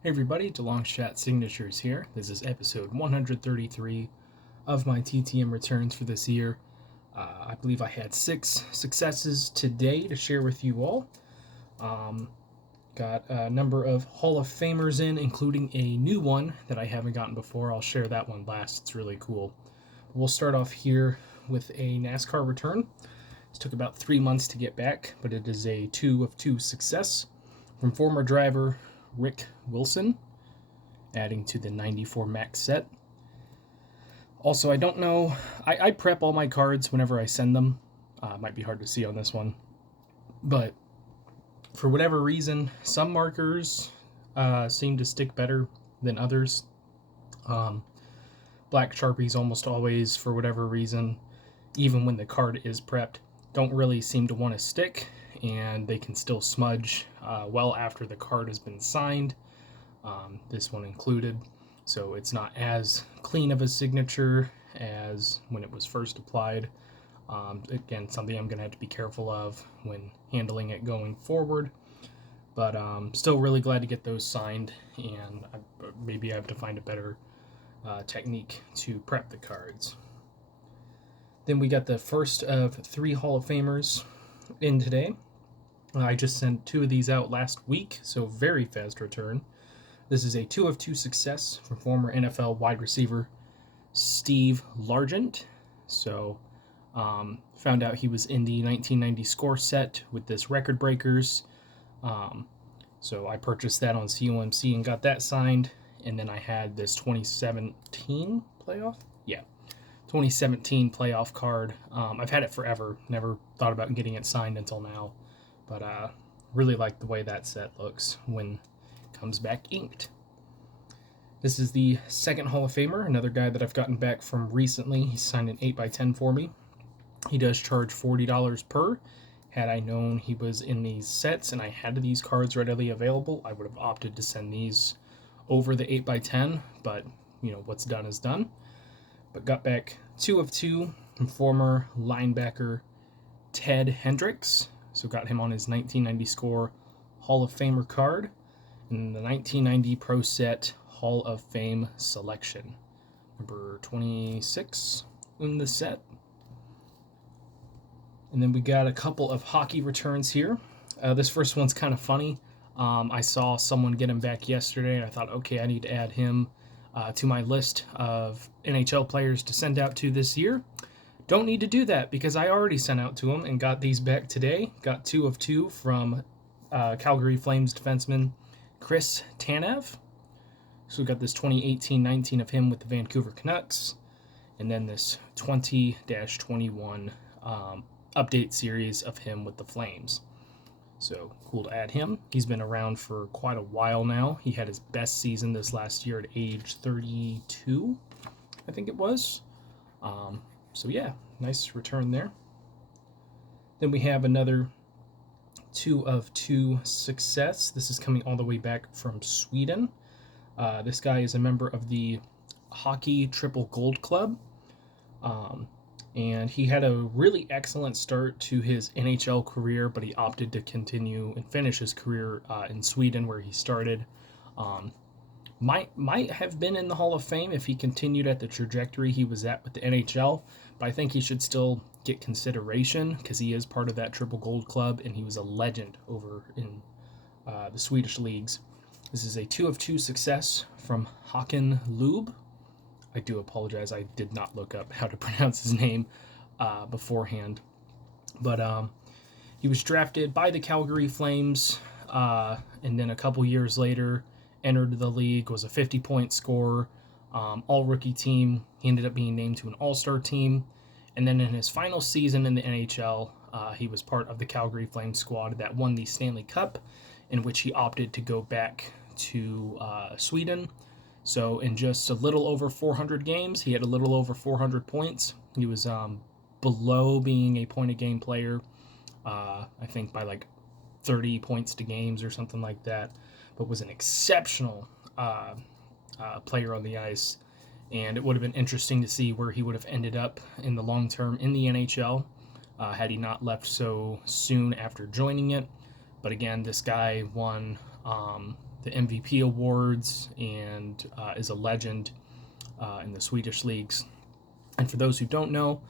Hey everybody, DeLong's Chat Signatures here. This is episode 133 of my TTM returns for this year. I believe I had 6 successes today to share with you all. Got a number of Hall of Famers in, including a new one that I haven't gotten before. I'll share that one last. It's really cool. We'll start off here with a NASCAR return. It took about 3 months to get back, but it is a 2 of 2 success from former driver Rick Wilson, adding to the 94 max set. Also, I don't know, I prep all my cards whenever I send them. Might be hard to see on this one, but for whatever reason, some markers seem to stick better than others. Black Sharpies almost always, for whatever reason, even when the card is prepped, don't really seem to want to stick, and they can still smudge well after the card has been signed, this one included. So it's not as clean of a signature as when it was first applied. Again, something I'm going to have to be careful of when handling it going forward. But still really glad to get those signed, and maybe I have to find a better technique to prep the cards. Then we got the first of 3 Hall of Famers in today. I just sent 2 of these out last week, so very fast return. This is a 2 of 2 success from former NFL wide receiver Steve Largent. So found out he was in the 1990 score set with this Record Breakers. So I purchased that on COMC and got that signed. And then I had this 2017 playoff? Yeah, 2017 playoff card. I've had it forever. Never thought about getting it signed until now. But really like the way that set looks when it comes back inked. This is the second Hall of Famer, another guy that I've gotten back from recently. He signed an 8x10 for me. He does charge $40 per. Had I known he was in these sets and I had these cards readily available, I would have opted to send these over the 8x10, but you know, what's done is done. But got back 2 of 2 from former linebacker Ted Hendricks. So got him on his 1990 score Hall of Famer card and the 1990 Pro Set Hall of Fame selection. Number 26 in the set. And then we got a couple of hockey returns here. This first one's kind of funny. I saw someone get him back yesterday, and I thought, okay, I need to add him to my list of NHL players to send out to this year. Don't need to do that because I already sent out to him and got these back today. Got 2 of 2 from Calgary Flames defenseman Chris Tanev. So we got this 2018-19 of him with the Vancouver Canucks, and then this 20-21 update series of him with the Flames. So cool to add him. He's been around for quite a while now. He had his best season this last year at age 32, I think it was. So yeah, nice return there. Then we have another 2 of 2 success. This is coming all the way back from Sweden. This guy is a member of the Hockey Triple Gold Club. And he had a really excellent start to his NHL career, but he opted to continue and finish his career in Sweden, where he started. Might have been in the Hall of Fame if he continued at the trajectory he was at with the NHL, but I think he should still get consideration because he is part of that Triple Gold Club, and he was a legend over in the Swedish leagues. This is a 2 of 2 success from Håkan Lube. I do apologize, I did not look up how to pronounce his name beforehand. But he was drafted by the Calgary Flames, and then a couple years later entered the league, was a 50-point scorer, all-rookie team. He ended up being named to an all-star team. And then in his final season in the NHL, he was part of the Calgary Flames squad that won the Stanley Cup, in which he opted to go back to Sweden. So in just a little over 400 games, he had a little over 400 points. He was below being a point-a-game player, I think by like 30 points to games or something like that, but was an exceptional player on the ice. And it would have been interesting to see where he would have ended up in the long term in the NHL had he not left so soon after joining it. But again, this guy won the MVP awards and is a legend in the Swedish leagues. And for those who don't know,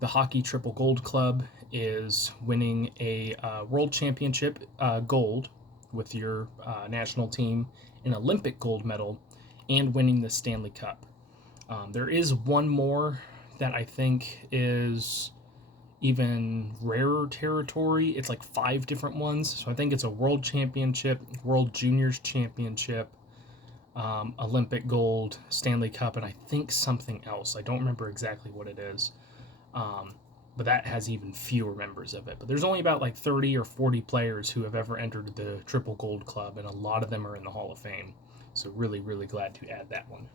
the Hockey Triple Gold Club is winning a World Championship gold with your national team, an Olympic gold medal, and winning the Stanley Cup. There is one more that I think is even rarer territory. It's like 5 different ones. So I think it's a World Championship, World Juniors Championship, Olympic gold, Stanley Cup, and I think something else. I don't remember exactly what it is. But that has even fewer members of it. But there's only about like 30 or 40 players who have ever entered the Triple Gold Club, and a lot of them are in the Hall of Fame. So really, really glad to add that one.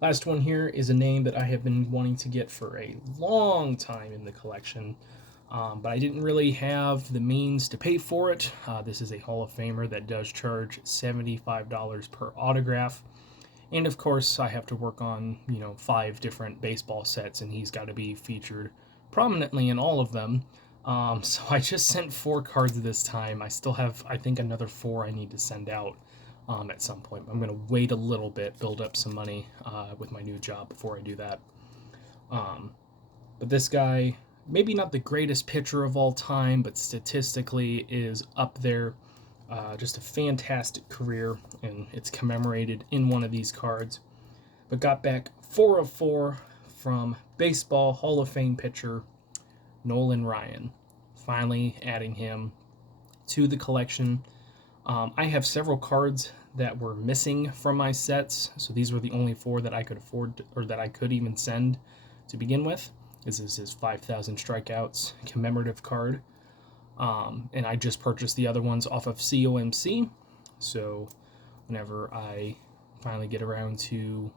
Last one here is a name that I have been wanting to get for a long time in the collection, but I didn't really have the means to pay for it. This is a Hall of Famer that does charge $75 per autograph. And of course, I have to work on, 5 different baseball sets, and he's got to be featured prominently in all of them. So I just sent 4 cards this time. I still have, I think, another 4 I need to send out at some point. I'm going to wait a little bit, build up some money with my new job before I do that. But this guy, maybe not the greatest pitcher of all time, but statistically is up there. Just a fantastic career, and it's commemorated in one of these cards. But got back 4 of 4 from Baseball Hall of Fame pitcher Nolan Ryan. Finally adding him to the collection. I have several cards that were missing from my sets, so these were the only 4 that I could afford to, or that I could even send to begin with. This is his 5,000 strikeouts commemorative card. And I just purchased the other ones off of COMC, so whenever I finally get around to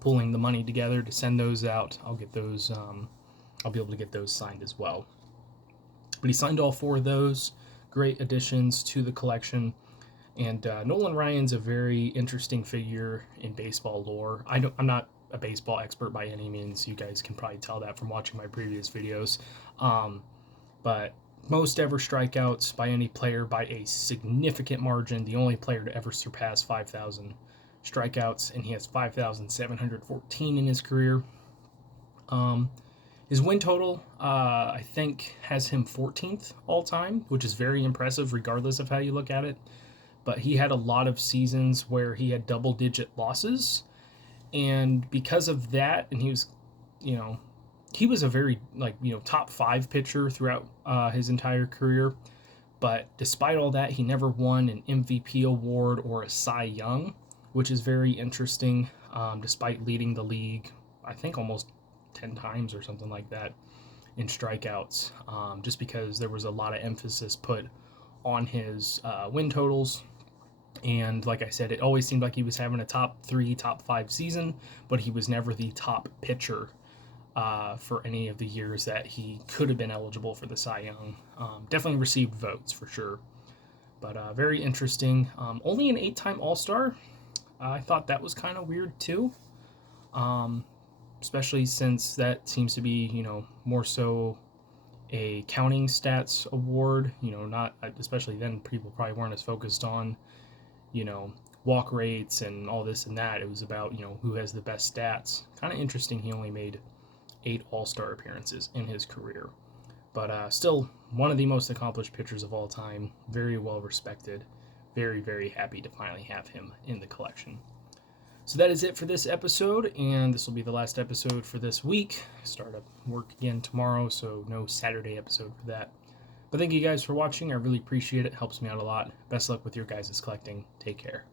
pulling the money together to send those out, I'll get those. I'll be able to get those signed as well. But he signed all 4 of those. Great additions to the collection. And Nolan Ryan's a very interesting figure in baseball lore. I'm not a baseball expert by any means. You guys can probably tell that from watching my previous videos. But most ever strikeouts by any player by a significant margin. The only player to ever surpass 5,000 strikeouts, and he has 5,714 in his career. His win total, I think, has him 14th all time, which is very impressive regardless of how you look at it. But he had a lot of seasons where he had double-digit losses, and because of that, and he was, he was a very, top 5 pitcher throughout his entire career. But despite all that, he never won an MVP award or a Cy Young, which is very interesting, despite leading the league, I think, almost 10 times or something like that in strikeouts, just because there was a lot of emphasis put on his win totals. And like I said, it always seemed like he was having a top 3, top 5 season, but he was never the top pitcher for any of the years that he could have been eligible for the Cy Young. Definitely received votes for sure, but very interesting. Only an 8-time All-Star. I thought that was kind of weird too, especially since that seems to be, more so a counting stats award. Not, especially then, people probably weren't as focused on, walk rates and all this and that. It was about, who has the best stats. Kind of interesting he only made 8 All-Star appearances in his career. But still, one of the most accomplished pitchers of all time. Very well respected. Very, very happy to finally have him in the collection. So that is it for this episode, and this will be the last episode for this week. Start up work again tomorrow, so no Saturday episode for that. But thank you guys for watching. I really appreciate it. Helps me out a lot. Best luck with your guys' collecting. Take care.